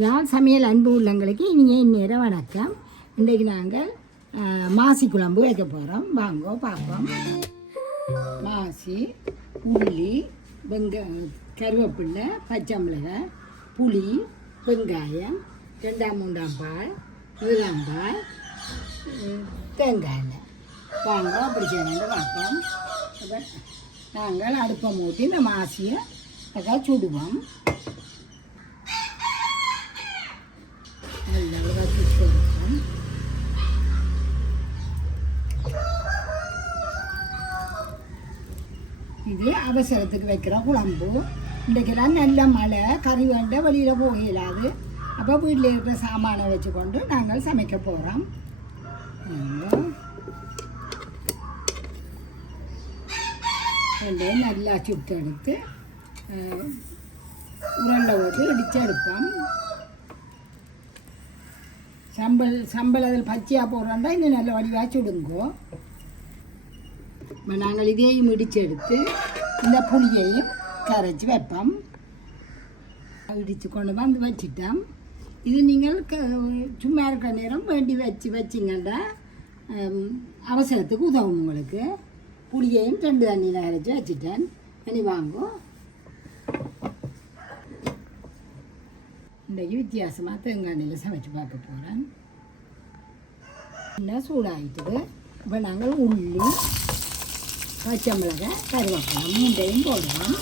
யாழ் சமையல் அன்பு உள்ளங்களுக்கு இனிய நேரம் வணக்கம். இன்றைக்கு நாங்கள் மாசி குழம்பு வைக்க போகிறோம். வாங்கோ பார்ப்போம். மாசி, உள்ளி, கருவேப்பிலை, பச்சை மிளகாய், புளி, வெங்காயம், 2-3 பால், முதலாம்பால், தேங்காய் எண்ணெய். வாங்க அப்படி செய்யணும் பார்ப்போம். நாங்கள் அடுப்பை மூட்டி இந்த மாசியை சுடுவோம். இது அவசரத்துக்கு வைக்கிற குழம்பு. இன்றைக்கெல்லாம் நல்ல மழை, கறி வேண்ட வெளியில் போக இயலாது. அப்போ வீட்டில் இருக்கிற சாமானை வச்சுக்கொண்டு நாங்கள் சமைக்க போகிறோம். நல்லா சுட்டு எடுத்து உருண்டை போட்டு இடித்து எடுப்போம். சம்பல் அதில் பச்சையாக போடுறோம்னா இன்னும் நல்ல வடிவாக சுடுங்கோ. நாங்கள் இதையும் இடித்து எடுத்து இந்த புளியையும் கரைச்சி வைப்போம். இடித்து கொண்டு வந்து வச்சிட்டோம். இது நீங்கள் சும்மா இருக்கிற நேரம் வேண்டி வச்சிங்கன்னா அவசரத்துக்கு உதவும் உங்களுக்கு. புளியையும் 2 தண்ணியில் அரைச்சி வச்சுட்டேன். இனி வாங்கும். இன்றைக்கு வித்தியாசமாக தேங்காய் எண்ணெயில் சமைச்சு பார்க்க போகிறேன். என்ன சூடாகிட்டுது. இப்போ நாங்கள் உள்ளி, பச்சை மிளகாய், கருவேப்பிலை 3ஐயும் போடுவோம்.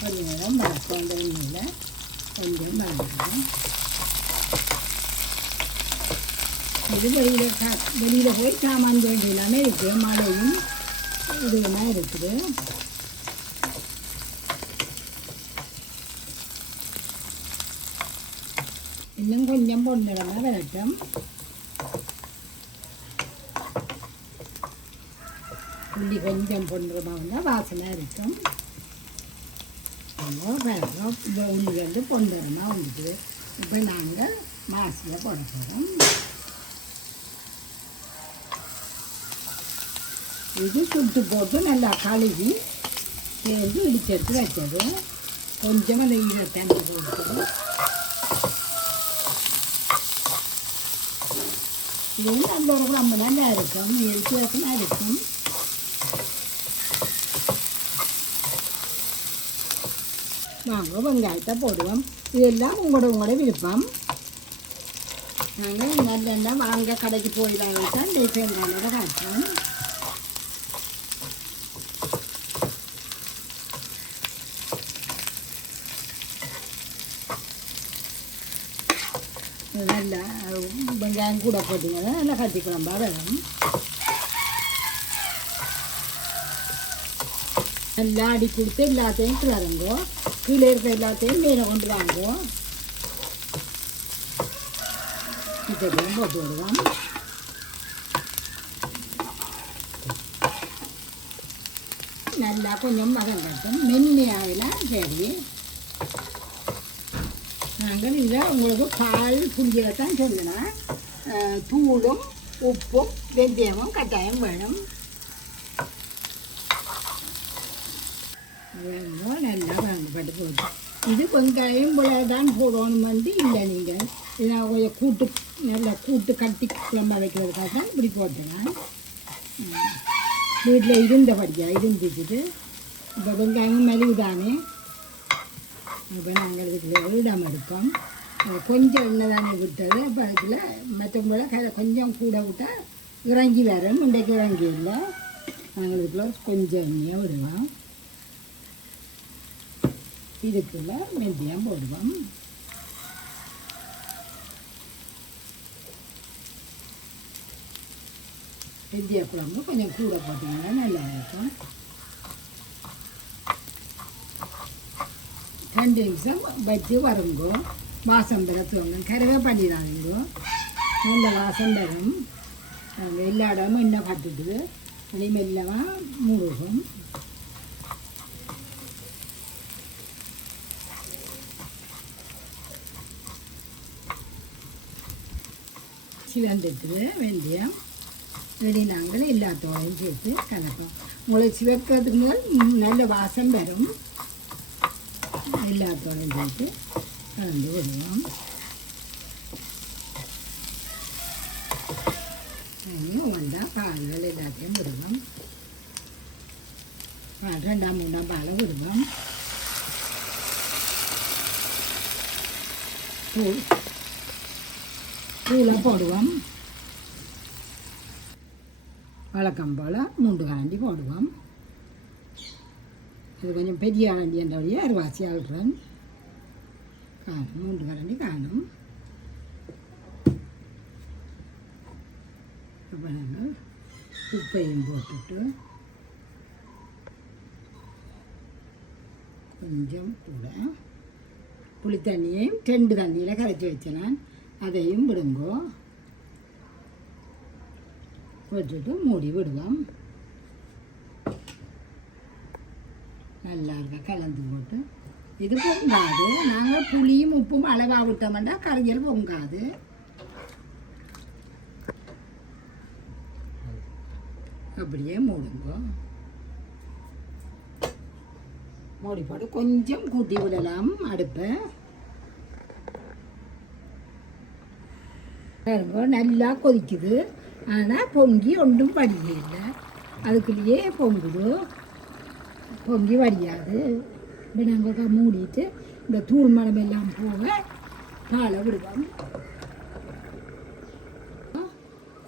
கொஞ்சம் நேரம் வளர்ப்போம். அந்த எண்ணெயில் கொஞ்சம் வளர்க்கணும். இது வெளியில் போய் சாமான் வேண்டியெல்லாமே இருக்குது. மழையும் இதுலாம் இருக்குது. இன்னும் கொஞ்சம் பொன்னிறமாக வரட்டும். உள்ளி கொஞ்சம் பொன்னிறமாக வந்தால் வாசனை இருக்கும். உள்ளி வந்து பொன்னிறமாக வந்துட்டு இப்போ நாங்கள் மாசியை போட போகிறோம். இது சுட்டு போட்டு நல்லா கழுவி சேர்ந்து இடிச்செடுத்து வச்சது. கொஞ்சம் அந்த ஈரத்தண்ணி போட்டு இது நல்ல ஒரு குழம்பு நல்லா இருக்கும். வித்தியாசமாக இருக்கும். வாங்க வெங்காயத்தை போடுவோம். இதெல்லாம் உங்களோட விருப்பம். நாங்கள் நல்லெண்ணெய் வாங்க கடைக்கு போயிடலாம் தான் தேங்காயோட காய்ச்சோம். நல்லா வெங்காயம் கூட போட்டிங்கன்னா நல்லா கட்டி குழம்பாக வரும். நல்லா அடி கொடுத்து எல்லாத்தையும் கிளறுங்கோ. கீழே இருக்கிற எல்லாத்தையும் மேலே கொண்டு வாங்கோ. இதையும் போட்டு விடுவோம். நல்லா கொஞ்சம் மதம் கட்டும். மென்மையாகலாம் சரி. நாங்கள் இதில் உங்களுக்கு பால் புளியை தான் சொல்லணும். தூளும் உப்பும் வெந்தயமும் கட்டாயம் வேணும். நல்லா வாங்கப்பட்டு போட்டு இது வெங்காயம் போல தான் போடணும் வந்து இல்லை. நீங்கள் இதனால் கொஞ்சம் கூட்டு நல்லா கூட்டு கட்டி குழம்பா வைக்கிறதுக்காக தான் இப்படி போட்டேன். வீட்டில் இருந்தபடியாக இருந்துச்சுட்டு இப்போ வெங்காயம் மெழுகு தானே. இப்போ நாங்கள் இதுக்குள்ள இடம் எடுப்போம். கொஞ்சம் எண்ணெய் தானே விட்டது. அப்போ அதுக்குள்ள மற்றபோல கொஞ்சம் கூட விட்டால் இறங்கி வரும். இன்றைக்கு இறங்கி இல்லை. நாங்கள் இதுக்குள்ள கொஞ்சம் எண்ணெயை விடுவோம். இதுக்குள்ள வெந்தயம் போடுவோம். வெந்தய குழம்பு கொஞ்சம் கூட போட்டிங்கன்னா நல்லா இருக்கும். 2 நிமிஷம் வச்சு வருங்கோ. வாசம் பெற தோணும். கருவே பண்ணிடாதீங்கோ. நல்ல வாசம் பெறும். எல்லா இடமும் எண்ணெய் கட்டுட்டு அப்படி மெல்லமாக முழுகும். சிவந்துட்டு வெந்தயம் ரெடி நாங்கள் எல்லாத்தோடையும் சேர்த்து கலப்போம். உங்களுக்கு சிவக்கிறதுக்கு முதல் நல்ல வாசம் வரும். எல்லாத்தோடையும் சேர்த்து கலந்து விடுவோம். ஒன்றா பால்கள் எல்லாத்தையும் விடுவோம். பால் 2-3 பாலை விடுவோம். தூளை போடுவோம். வழக்கம் போல் 3 கரண்டி போடுவோம். இது கொஞ்சம் பெரிய கரண்டி என்ற வழியே அரிவாசி ஆள்றேன். 3 கரண்டி காணும். அப்போ நாங்கள் உப்பையும் போட்டுட்டு கொஞ்சம் கூட புளி தண்ணியையும் 2 தண்ணியில் கரைச்சி வச்சேன். அதையும் விடுங்கோ. விட்டுட்டு மூடி விடுவோம். நல்லா இருக்க கலந்து போட்டு இது பொங்காது. நாங்கள் புளியும் உப்பும் அளவாக விட்டோம்னா கரையல் பொங்காது. அப்படியே மூடுங்க. மூடி போட்டு கொஞ்சம் கூட்டி விடலாம் அடுப்பை. நல்லா கொதிக்குது. ஆனால் பொங்கி ஒன்றும் வடியில்லை. அதுக்குள்ளேயே பொங்குது. பொங்கி வடியாது. இப்போ நாங்கள் மூடிட்டு இந்த தூள் மரம் எல்லாம் போக பாலை விடுவோம்.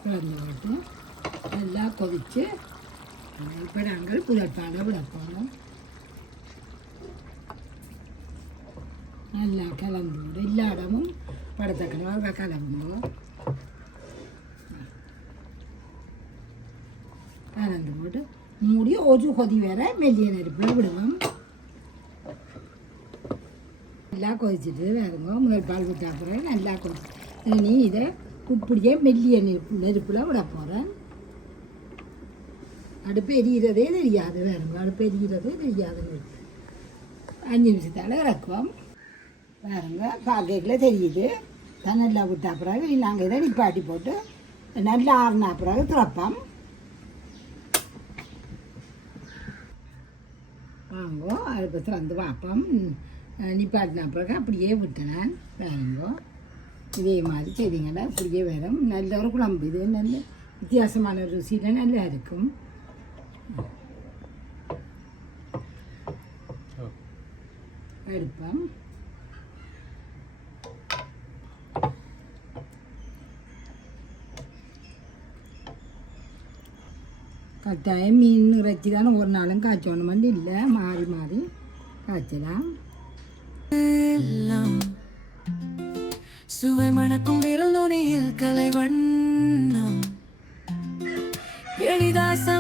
கலந்து போட்டு நல்லா கொதித்து இப்போ நாங்கள் புதற்பாலை விட போகிறோம். நல்லா கலந்து விடு. எல்லா இடமும் படத்தக்கமாக கலந்து கலந்து போட்டு மூடி ஒரு கொதி வேற மெல்லிய நெருப்பில் விடுவோம். நல்லா கொதிச்சுட்டு வேறுங்க. முதல் பால் விட்டா அப்புறம் நல்லா கொதிச்சு நீ இதை இப்படியே மெல்லிய நெருப்பில் விட போகிறேன். அடுப்பு எரிகிறதே தெரியாது. வேறுங்க அடுப்பு எரிகிறதே தெரியாது. 5 நிமிஷத்தால் இறக்குவோம். வேறுங்க பார்க்கல தெரியுது. நல்லா விட்டா பிறகு நாங்கள் இதை நிப்பாட்டி போட்டு நல்லா ஆறுனா பிறகு திறப்போம். வாங்கோ அடுப்பு திறந்து பார்ப்போம். நிப்பாட்டினா பிறகு அப்படியே விட்டேன். வேறுங்கோ இதே மாதிரி செய்திங்கன்னா இப்படியே வரும். நல்ல ஒரு குழம்பு. இது நல்ல வித்தியாசமான ருசியில் நல்லா இருக்கும். எடுப்போம். கட்டாயம் மீன் இறைச்சி தானே ஒரு நாளும் காய்ச்சணும் மட்டும் இல்லை. மாறி மாறி காய்ச்சலாம். சுவை மணக்கும் விரல் நுனியில் கலை வண்ணம் எளிதாசம்